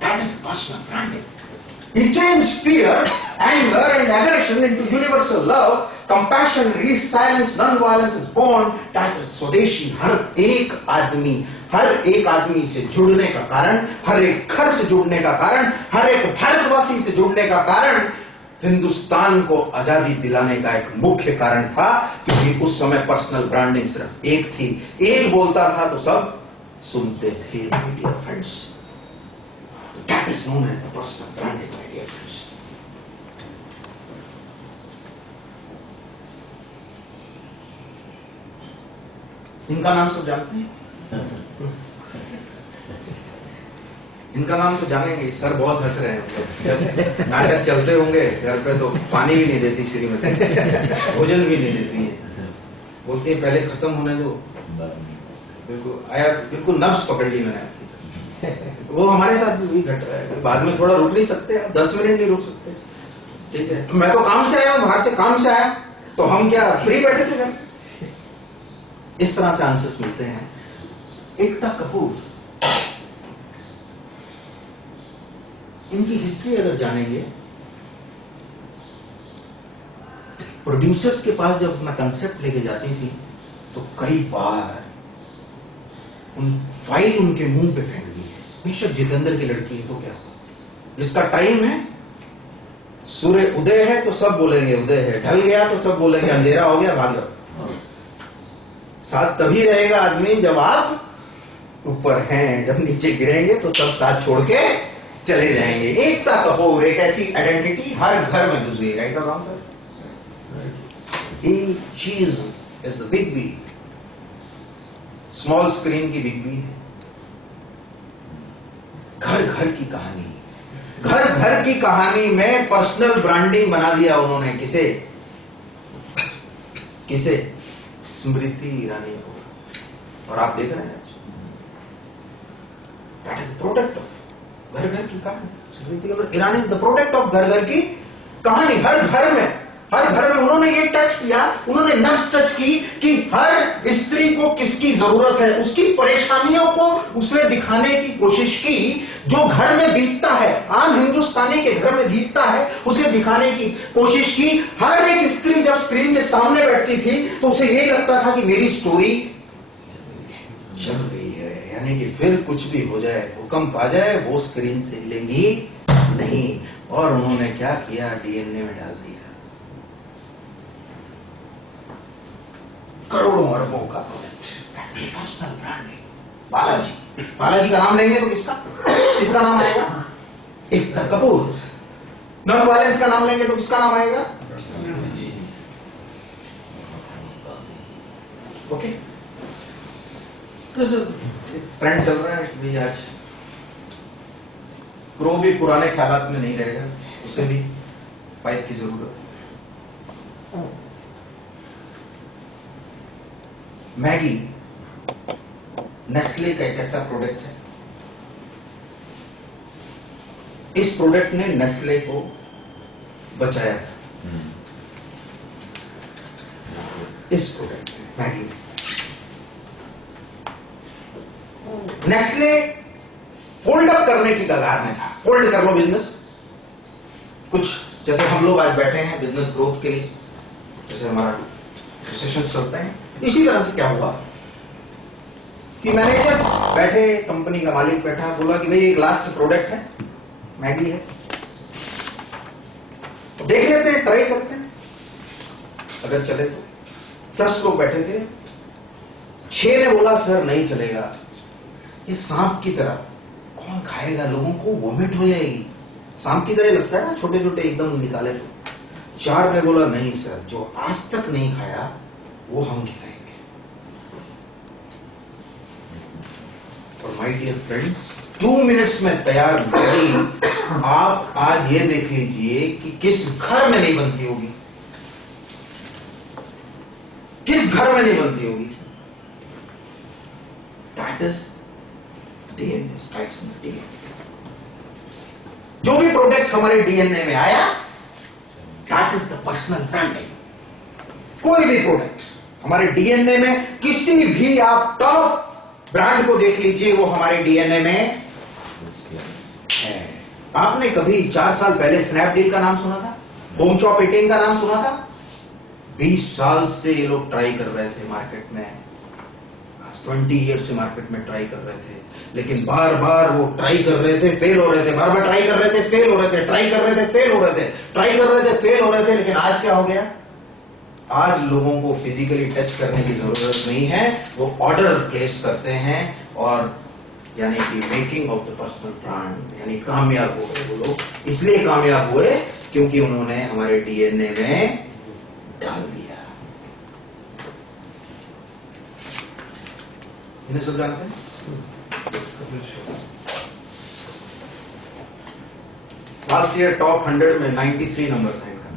That is personal branding. He changed fear, anger and aggression into universal love, compassion, resilience, non-violence is born. That is स्वदेशी। हर एक आदमी से जुड़ने का कारण, हर एक घर से जुड़ने का कारण, हर एक भारतवासी से जुड़ने का कारण हिंदुस्तान को आजादी दिलाने का एक मुख्य कारण था। क्योंकि उस समय पर्सनल ब्रांडिंग सिर्फ एक थी, एक बोलता था तो सब सुनते थे। My dear friends, that is known as the personal branding, my dear friends. इनका नाम सब जानते हैं? इनका नाम तो जानेंगे। सर बहुत हंस रहे हैं, जब नाटक चलते होंगे घर पे तो पानी भी नहीं देती श्रीमती, भोजन भी नहीं देती है, बोलती है पहले खत्म होने दो। बिल्कुल नब्ज पकड़ ली मैंने आपकी। वो हमारे साथ भी घट रहा है। बाद में थोड़ा रुक नहीं सकते, 10 मिनट नहीं रुक सकते, ठीक है? मैं तो काम से आया हूं, बाहर से काम से आया, तो हम क्या फ्री बैठे थे घर? इस तरह से आंसर्स मिलते हैं। एकता कपूर, इनकी हिस्ट्री अगर जानेंगे, प्रोड्यूसर्स के पास जब अपना कंसेप्ट लेके जाती थी तो कई बार फाइल उनके मुंह पे फेंक दी है। बेशक जितेंद्र की लड़की है तो क्या, जिसका टाइम है, सूर्य उदय है तो सब बोलेंगे उदय है, ढल गया तो सब बोलेंगे अंधेरा हो गया, भाग जाओ। साथ तभी रहेगा आदमी जब आप ऊपर हैं, जब नीचे गिरेंगे तो सब साथ छोड़ के चले जाएंगे। एकता कपूर एक ऐसी आइडेंटिटी हर घर में घुस गई। राइट और wrong? She is the big B, small screen की बिग बी है। घर घर की कहानी, घर घर की कहानी में पर्सनल ब्रांडिंग बना दिया उन्होंने। किसे? स्मृति ईरानी को। और आप देख रहे हैं आज, दैट इज प्रोडक्ट ऑफ घर घर की कहानी। Smriti Irani is the product of घर घर की कहानी। हर घर में उन्होंने ये टच किया, उन्होंने नब्ज टच की कि हर स्त्री को किसकी जरूरत है, उसकी परेशानियों को उसने दिखाने की कोशिश की। जो घर में बीतता है, आम हिंदुस्तानी के घर में बीतता है, उसे दिखाने की कोशिश की। हर एक स्त्री जब स्क्रीन के सामने बैठती थी तो उसे यही लगता था कि मेरी स्टोरी चल रही है, यानी कि फिर कुछ भी हो जाए, भूकंप आ जाए, वो स्क्रीन से हिलेंगी नहीं। और उन्होंने क्या किया? डीएनए में डाल दिया करोड़ों अरबों का product. Personal branding. Balaji, Balaji का नाम लेंगे तो किसका नाम आएगा? एक कपूर। नॉन वायलेंस का नाम लेंगे तो किसका नाम आएगा? ओके, तो ट्रेंड चल रहा है भाई, आज क्रो भी पुराने ख्यालात में नहीं रहेगा, उसे भी पाइप की जरूरत है। मैगी नेस्ले का एक ऐसा प्रोडक्ट है, इस प्रोडक्ट ने नेस्ले को बचाया था। इस प्रोडक्ट में मैगी, नेस्ले फोल्ड अप करने की कगार में था। फोल्ड कर लो बिजनेस, कुछ जैसे हम लोग आज बैठे हैं बिजनेस ग्रोथ के लिए, जैसे हमारा रिसेशन चलते हैं, इसी तरह से क्या हुआ कि मैनेजर्स बैठे, कंपनी का मालिक बैठा, बोला कि भाई एक लास्ट प्रोडक्ट है, मैगी है, देख लेते हैं, ट्राई करते हैं, अगर चले तो। 10 लोग बैठे थे, 6 ने बोला सर नहीं चलेगा, ये सांप की तरह, कौन खाएगा, लोगों को वोमिट हो जाएगी, सांप की तरह लगता है ना, छोटे छोटे एकदम निकाले तो। 4 ने बोला नहीं सर, जो आज तक नहीं खाया वो हम खिलाएंगे। और माय डियर फ्रेंड्स, 2 मिनट्स में तैयार मैगी आप आज ये देख लीजिए कि किस घर में नहीं बनती होगी, किस घर में नहीं बनती होगी। That is DNA, strikes in the DNA. जो भी प्रोडक्ट हमारे डीएनए में आया, that is the personal branding. कोई भी प्रोडक्ट हमारे डीएनए में, किसी भी आप टॉप ब्रांड को देख लीजिए, वो हमारे डीएनए में है। आपने कभी 4 साल पहले स्नैपडील का नाम सुना था? होम शॉप 18 का नाम सुना था? 20 साल से ये लोग ट्राई कर रहे थे मार्केट में, 20 ईयर से मार्केट में ट्राई कर रहे थे, लेकिन बार बार वो ट्राई कर रहे थे, फेल हो रहे थे, बार बार ट्राई कर रहे थे, फेल हो रहे थे, ट्राई कर रहे थे, फेल हो रहे थे, ट्राई कर रहे थे, फेल हो रहे थे। लेकिन आज क्या हो गया? आज लोगों को फिजिकली टच करने की जरूरत नहीं है, वो ऑर्डर प्लेस करते हैं, और यानी कि making of the personal brand, यानी कामयाब हो गए वो लोग। इसलिए कामयाब हुए क्योंकि उन्होंने हमारे डीएनए में डाल दिया। इन्हें सब जानते हैं? लास्ट ईयर टॉप 100 में 93 नंबर था इनका।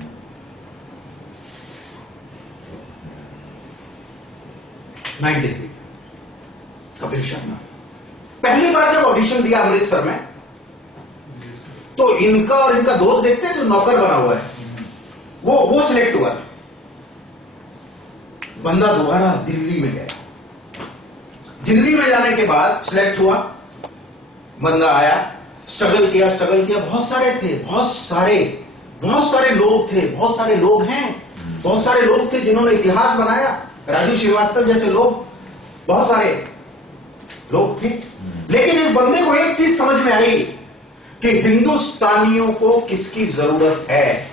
93। कपिल शर्मा पहली बार जब ऑडिशन दिया अमृतसर में, तो इनका और इनका दोस्त देखते हैं जो नौकर बना हुआ है, वो सिलेक्ट हुआ। बंदा दोबारा दिल्ली में गया, दिल्ली में जाने के बाद सिलेक्ट हुआ, बंदा आया, स्ट्रगल किया, बहुत सारे थे, बहुत सारे लोग थे, बहुत सारे लोग हैं, बहुत सारे लोग थे जिन्होंने इतिहास बनाया, राजू श्रीवास्तव जैसे लोग, बहुत सारे लोग थे। लेकिन इस बंदे को एक चीज समझ में आई कि हिंदुस्तानियों को किसकी जरूरत है?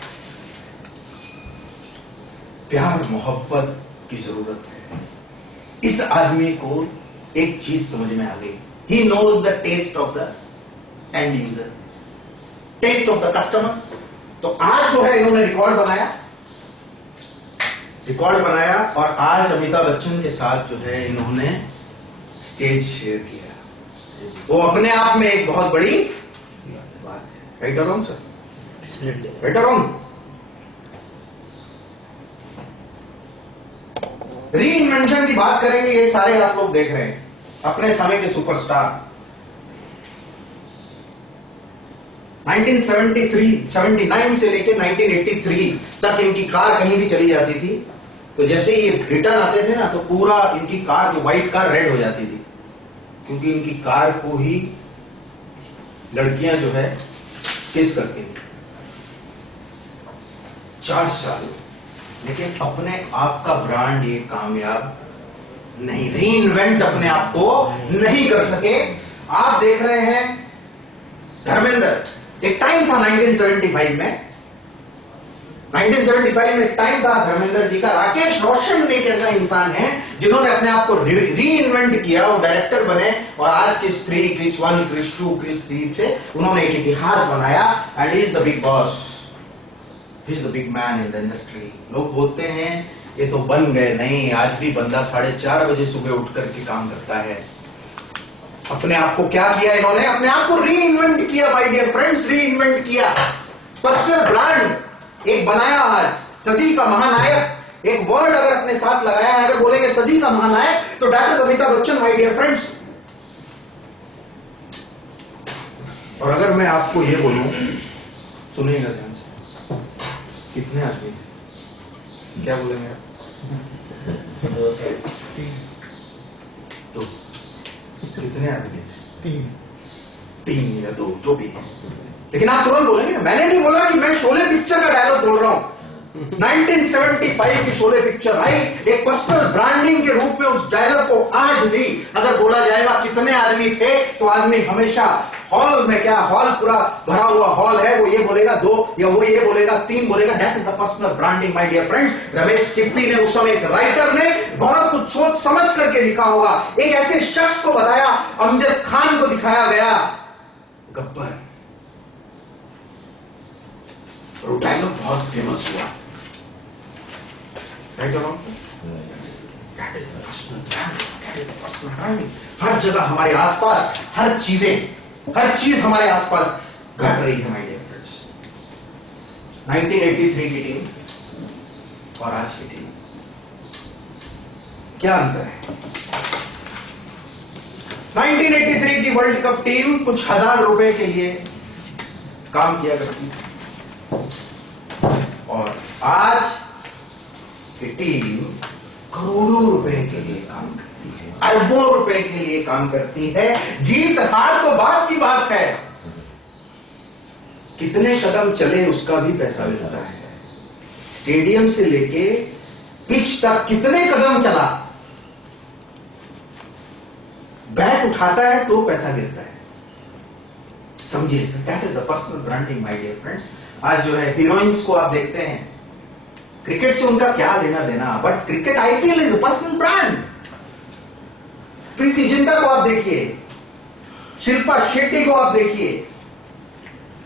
प्यार मोहब्बत की जरूरत है। इस आदमी को एक चीज समझ में आ गई, he knows the taste of the end user, taste of the customer. तो आज जो है इन्होंने रिकॉर्ड बनाया और आज अमिताभ बच्चन के साथ जो है इन्होंने स्टेज शेयर किया। वो अपने आप में एक बहुत बड़ी बात है। राइट और रॉन्ग सर? राइट और रॉन्ग? री इन्वेंशन की बात करेंगे, ये सारे आप लोग देख रहे हैं अपने समय के सुपरस्टार। 1979 से लेकर 1983 तक इनकी कार कहीं भी चली जाती थी, तो जैसे ये रिटर्न आते थे ना, तो पूरा इनकी कार, जो व्हाइट कार, रेड हो जाती थी, क्योंकि इनकी कार को ही लड़कियां जो है किस करती थी। 4 साल, लेकिन अपने आप का ब्रांड ये कामयाब नहीं, री इन्वेंट अपने आप को नहीं कर सके। आप देख रहे हैं धर्मेंद्र, एक टाइम था 1975 में, 1975 में टाइम था धर्मेंद्र जी का। राकेश रोशन एक ऐसा इंसान है जिन्होंने अपने आप को री इन्वेंट किया, वो डायरेक्टर बने और आज क्रिस 3, क्रिस 1, क्रिस 2, क्रिस 3 से उन्होंने एक इतिहास बनाया and he is the big boss, he is the big man in the industry. लोग बोलते हैं ये तो बन गए, नहीं, आज भी बंदा 4:30 बजे सुबह उठ करके काम करता है। अपने आप को क्या किया इन्होंने? अपने आप को री इन्वेंट किया माय डियर फ्रेंड्स, री इन्वेंट किया। पर्सनल ब्रांड एक बनाया आज, सदी का महानायक। एक वर्ड अगर अपने साथ लगाया है, अगर बोलेंगे सदी का महानायक, तो डॉ. Amitabh Bachchan my dear friends. और अगर मैं आपको ये बोलूं, सुनिएगा ध्यान से, कितने आदमी क्या बोलेंगे आप? 2। कितने आदमी? 3 या 2, जो भी है। लेकिन आप तुरंत बोलेंगे ना, मैंने नहीं बोला कि मैं शोले पिक्चर का डायलॉग बोल रहा हूं। 1975 की शोले पिक्चर आई, एक पर्सनल ब्रांडिंग के रूप में उस डायलॉग को आज भी अगर बोला जाएगा कितने आदमी थे, तो आदमी हमेशा हॉल में, क्या हॉल पूरा भरा हुआ हॉल है, वो ये बोलेगा 2 या वो ये बोलेगा 3 बोलेगा। That is the personal branding my dear friends. Ramesh Chippy ने उस समय, एक राइटर ने बहुत कुछ सोच समझ करके लिखा होगा। एक ऐसे शख्स को बताया, अमजद खान को दिखाया गया गब्बर, और वो डायलॉग बहुत फेमस हुआ। राइट और wrong? That is the personal branding, that is the personal branding. हर जगह हमारे आसपास हर चीज हमारे आसपास घट रही है माय डियर फ्रेंड्स। 1983 की टीम और आज की टीम, क्या अंतर है? 1983 की वर्ल्ड कप टीम कुछ हजार रुपए के लिए काम किया करती थी, और आज की टीम करोड़ों रुपए के लिए काम करती है, अरबों रुपए के लिए काम करती है। जीत हार तो बात की बात है, कितने कदम चले उसका भी पैसा मिलता है। स्टेडियम से लेके पिच तक कितने कदम चला, बैट उठाता है तो पैसा गिरता है। समझिए, that is the personal branding my dear friends. आज जो है हीरोइंस को आप देखते हैं, क्रिकेट से उनका क्या लेना देना, but cricket IPL is personal brand. Preity Zinta को आप देखिए, शिल्पा शेट्टी को आप देखिए,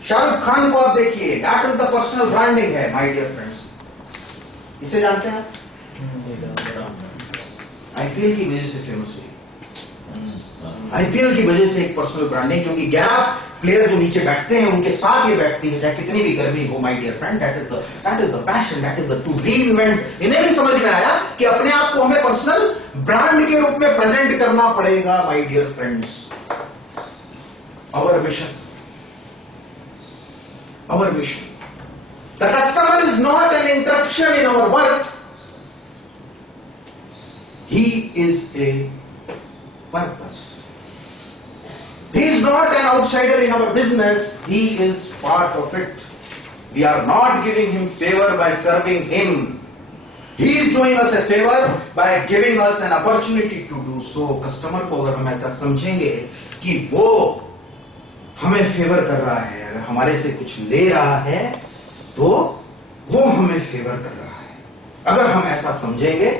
शाहरुख खान को आप देखिए, that is the personal branding है माय डियर फ्रेंड्स। इसे जानते हैं आप? आईपीएल की वजह से फेमस हुई, आईपीएल की वजह से एक पर्सनल ब्रांडिंग, क्योंकि 11 प्लेयर जो नीचे बैठते हैं उनके साथ ये बैठती है, चाहे कितनी भी गर्मी हो my dear friend. That is the passion, that is the to reinvent. इन्हें भी समझ में आया कि अपने आप को हमें पर्सनल ब्रांड के रूप में प्रेजेंट करना पड़ेगा my dear friends. Our mission, the customer is not an interruption in our work, he is a purpose. He is not an outsider in our business, he is part of it. We are not giving him favor by serving him. He is doing us a favor by giving us an opportunity to do so. Customer को अगर हम ऐसा समझेंगे कि वो हमें favour कर रहा है, अगर हमारे से कुछ ले रहा है तो वो हमें फेवर कर रहा है, अगर हम ऐसा समझेंगे,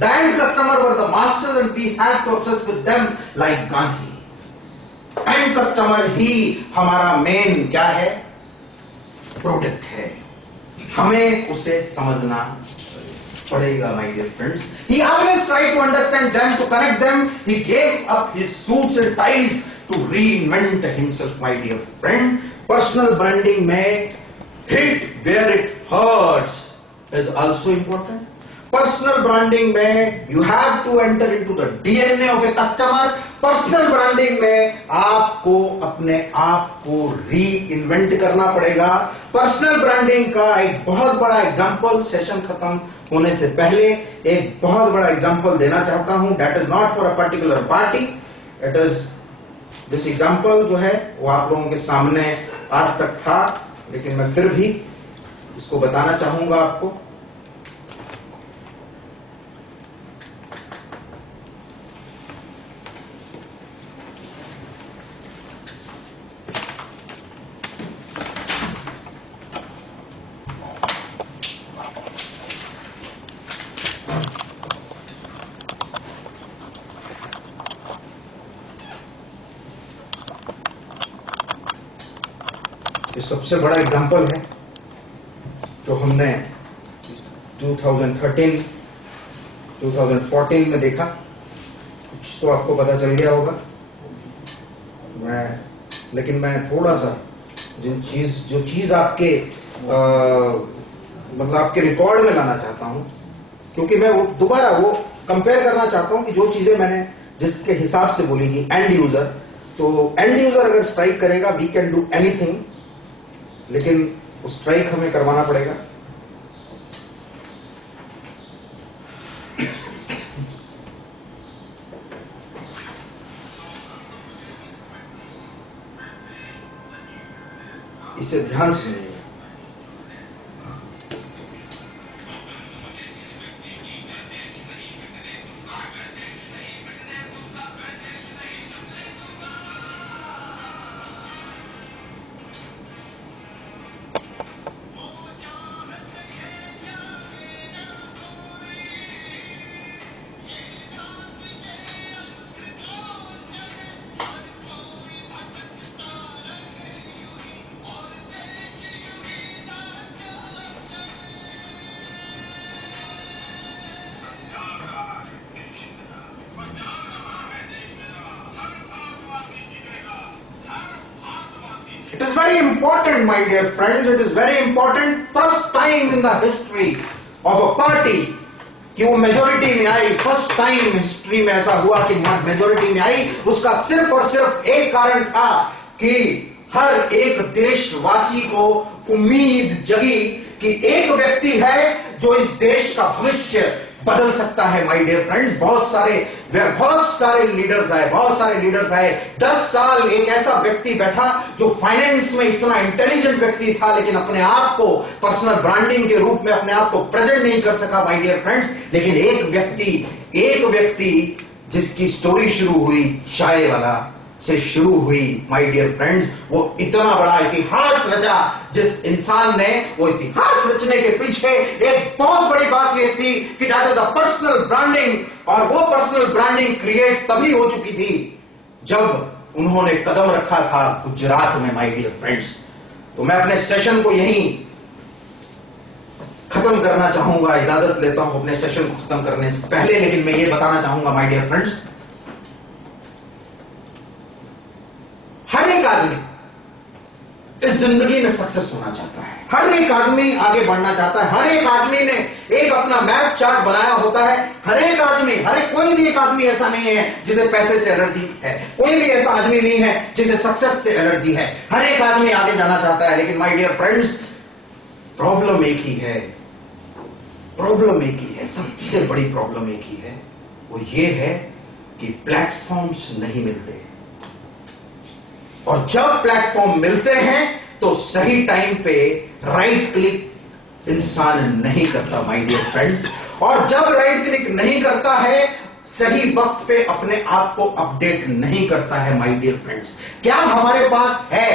the end customer were the masters and we have to obsess with them like Gandhi. And customer ही हमारा मेन क्या है? प्रोडक्ट है, हमें उसे समझना पड़ेगा my dear friends. He always tried to understand them, to connect them. He gave up his suits and ties to reinvent himself, my dear friend. Personal branding में hit where it hurts is also important. Personal branding में you have to enter into the DNA of a customer. Personal branding में आपको अपने आप को री invent करना पड़ेगा। पर्सनल ब्रांडिंग का एक बहुत बड़ा एग्जांपल, सेशन खत्म होने से पहले एक बहुत बड़ा एग्जांपल देना चाहता हूं। That is not for a particular party, it is this example जो है वो आप लोगों के सामने आज तक था, लेकिन मैं फिर भी इसको बताना चाहूंगा आपको। ये सबसे बड़ा एग्जाम्पल है जो हमने 2013 2014 में देखा। कुछ तो आपको पता चल गया होगा। लेकिन मैं थोड़ा सा जो चीज आपके मतलब आपके रिकॉर्ड में लाना चाहता हूं, क्योंकि मैं वो दोबारा वो कंपेयर करना चाहता हूं कि जो चीजें मैंने जिसके हिसाब से बोली कि एंड यूजर, तो एंड यूजर अगर स्ट्राइक करेगा वी कैन डू एनीथिंग, लेकिन वो स्ट्राइक हमें करवाना पड़ेगा। इसे ध्यान से सुनिए। It is very important, my dear friends, it is very important, first time in the history of a party कि वो मेजोरिटी में आई। फर्स्ट टाइम हिस्ट्री में ऐसा हुआ कि मेजोरिटी में आई। उसका सिर्फ और सिर्फ एक कारण था कि हर एक देशवासी को उम्मीद जगी कि एक व्यक्ति है जो इस देश का भविष्य बदल सकता है। माय डियर फ्रेंड्स, बहुत सारे लीडर्स आए। 10 साल एक ऐसा व्यक्ति बैठा जो फाइनेंस में इतना इंटेलिजेंट व्यक्ति था, लेकिन अपने आप को पर्सनल ब्रांडिंग के रूप में अपने आप को प्रेजेंट नहीं कर सका। माय डियर फ्रेंड्स, लेकिन एक व्यक्ति जिसकी स्टोरी शुरू हुई चाय वाला से शुरू हुई। माय डियर फ्रेंड्स, वो इतना बड़ा इतिहास रचा। जिस इंसान ने वो इतिहास रचने के पीछे एक बहुत बड़ी बात ये थी कि that is the personal branding, और वो पर्सनल ब्रांडिंग क्रिएट तभी हो चुकी थी जब उन्होंने कदम रखा था गुजरात में। माय डियर फ्रेंड्स, तो मैं अपने सेशन को यहीं खत्म करना चाहूंगा। इजाजत लेता हूं अपने सेशन को खत्म करने से पहले, लेकिन मैं ये बताना चाहूंगा माय डियर फ्रेंड्स, हर एक आदमी इस जिंदगी में सक्सेस होना चाहता है। हर एक आदमी आगे बढ़ना चाहता है। हर एक आदमी ने एक अपना मैप चार्ट बनाया होता है। कोई भी एक आदमी ऐसा नहीं है जिसे पैसे से एलर्जी है। कोई भी ऐसा आदमी नहीं है जिसे सक्सेस से एलर्जी है। हर एक आदमी आगे जाना चाहता है। लेकिन माय डियर फ्रेंड्स, प्रॉब्लम एक ही है। सबसे बड़ी प्रॉब्लम एक ही है। वो ये है कि प्लेटफॉर्म्स नहीं मिलते, और जब प्लेटफॉर्म मिलते हैं तो सही टाइम पे राइट क्लिक इंसान नहीं करता माय डियर फ्रेंड्स। और जब राइट क्लिक नहीं करता है, सही वक्त पे अपने आप को अपडेट नहीं करता है। माय डियर फ्रेंड्स, क्या हमारे पास है,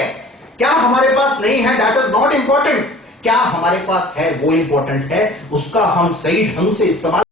क्या हमारे पास नहीं है, दैट इज नॉट इंपॉर्टेंट। क्या हमारे पास है वो इंपॉर्टेंट है। उसका हम सही ढंग से इस्तेमाल